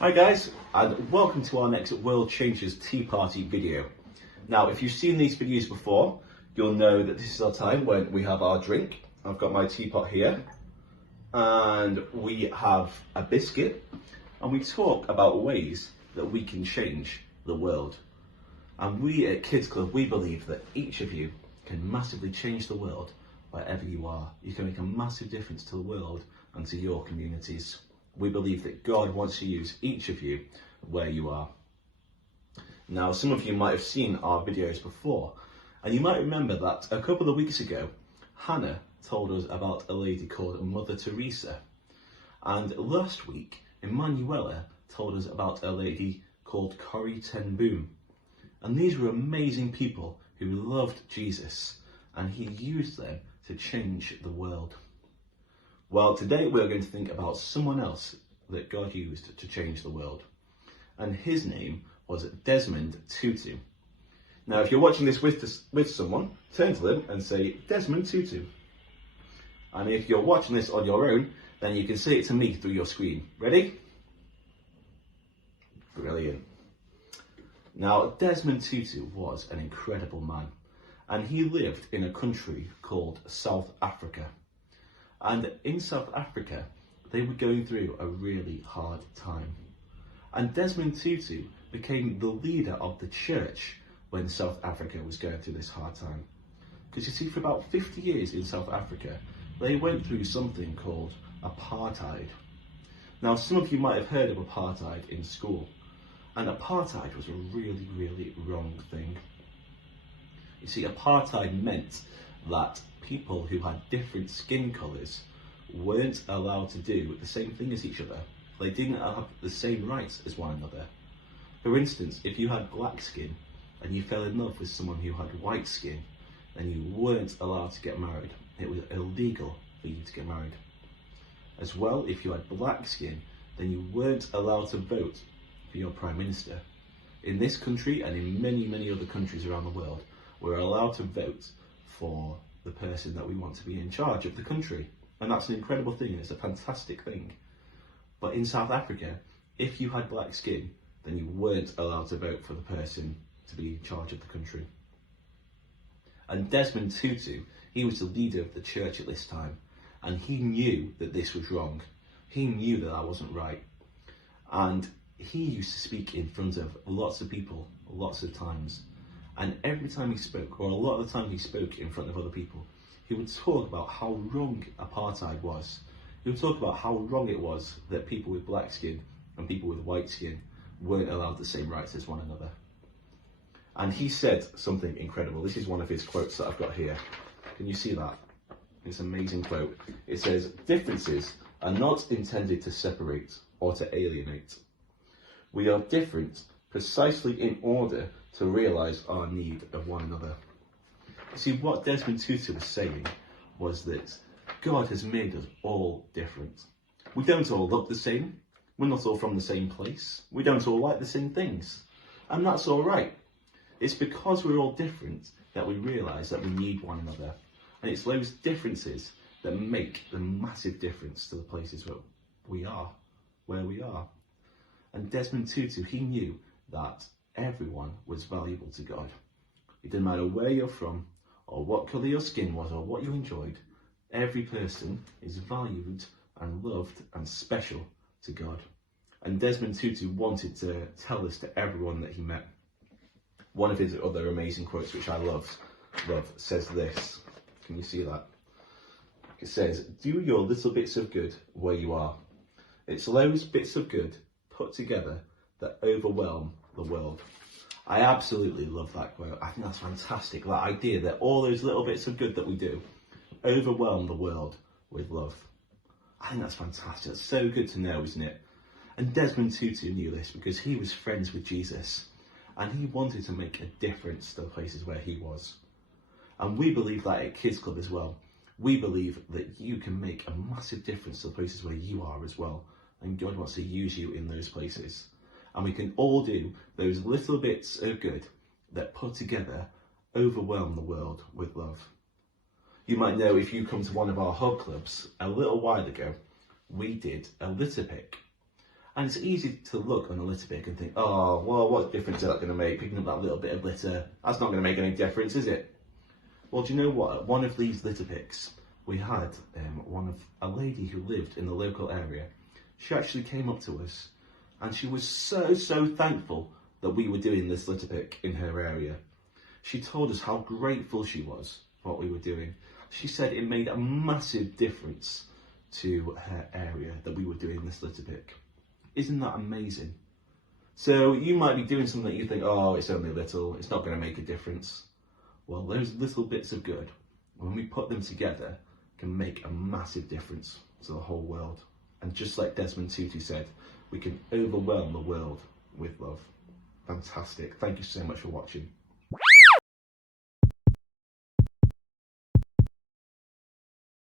Hi guys, and welcome to our next World Changes Tea Party video. Now, if you've seen these videos before, you'll know that this is our time when we have our drink. I've got my teapot here, and we have a biscuit, and we talk about ways that we can change the world. And we at Kids Club, we believe that each of you can massively change the world wherever you are. You can make a massive difference to the world and to your communities. We believe that God wants to use each of you where you are. Now, some of you might have seen our videos before, and you might remember that a couple of weeks ago, Hannah told us about a lady called Mother Teresa. And last week, Emanuela told us about a lady called Corrie ten Boom. And these were amazing people who loved Jesus, and he used them to change the world. Well, today we're going to think about someone else that God used to change the world. And his name was Desmond Tutu. Now, if you're watching this with someone, turn to them and say, Desmond Tutu. And if you're watching this on your own, then you can say it to me through your screen. Ready? Brilliant. Now, Desmond Tutu was an incredible man, and he lived in a country called South Africa. And in South Africa, they were going through a really hard time. And Desmond Tutu became the leader of the church when South Africa was going through this hard time. Because you see, for about 50 years in South Africa, they went through something called apartheid. Now, some of you might have heard of apartheid in school. And apartheid was a really, really wrong thing. You see, apartheid meant that people who had different skin colours weren't allowed to do the same thing as each other. They didn't have the same rights as one another. For instance, if you had black skin and you fell in love with someone who had white skin, then you weren't allowed to get married. It was illegal for you to get married. As well, if you had black skin, then you weren't allowed to vote for your Prime Minister. In this country and in many, many other countries around the world, we're allowed to vote for the person that we want to be in charge of the country. And that's an incredible thing, and it's a fantastic thing. But in South Africa, if you had black skin, then you weren't allowed to vote for the person to be in charge of the country. And Desmond Tutu, he was the leader of the church at this time, and he knew that this was wrong. He knew that wasn't right. And he used to speak in front of lots of people, lots of times. And every time he spoke, or a lot of the time he spoke in front of other people, he would talk about how wrong apartheid was. He would talk about how wrong it was that people with black skin and people with white skin weren't allowed the same rights as one another. And he said something incredible. This is one of his quotes that I've got here. Can you see that? It's an amazing quote. It says, "Differences are not intended to separate or to alienate. We are different precisely in order to realise our need of one another." You see, what Desmond Tutu was saying was that God has made us all different. We don't all look the same. We're not all from the same place. We don't all like the same things. And that's all right. It's because we're all different that we realise that we need one another. And it's those differences that make the massive difference to the places where we are. And Desmond Tutu, he knew that everyone was valuable to God. It didn't matter where you're from, or what colour your skin was, or what you enjoyed. Every person is valued and loved and special to God. And Desmond Tutu wanted to tell this to everyone that he met. One of his other amazing quotes, which I love, says this. Can you see that? It says, "Do your little bits of good where you are. It's those bits of good put together that overwhelm the world." I absolutely love that quote. I think that's fantastic. That idea that all those little bits of good that we do overwhelm the world with love. I think that's fantastic. It's so good to know, isn't it? And Desmond Tutu knew this because he was friends with Jesus, and he wanted to make a difference to the places where he was. And we believe that at Kids Club as well. We believe that you can make a massive difference to the places where you are as well. And God wants to use you in those places. And we can all do those little bits of good that put together overwhelm the world with love. You might know, if you come to one of our hub clubs, a little while ago, we did a litter pick. And it's easy to look on a litter pick and think, oh, well, what difference is that going to make? Picking up that little bit of litter, that's not going to make any difference, is it? Well, do you know what? One of these litter picks, we had a lady who lived in the local area. She actually came up to us and she was so thankful that we were doing this litter pick in her area. She told us how grateful she was for what we were doing. She said it made a massive difference to her area that we were doing this litter pick. Isn't that amazing? So you might be doing something that you think, oh, it's only little, it's not going to make a difference. Well, those little bits of good, when we put them together, can make a massive difference to the whole world. And just like Desmond Tutu said, we can overwhelm the world with love. Fantastic. Thank you so much for watching.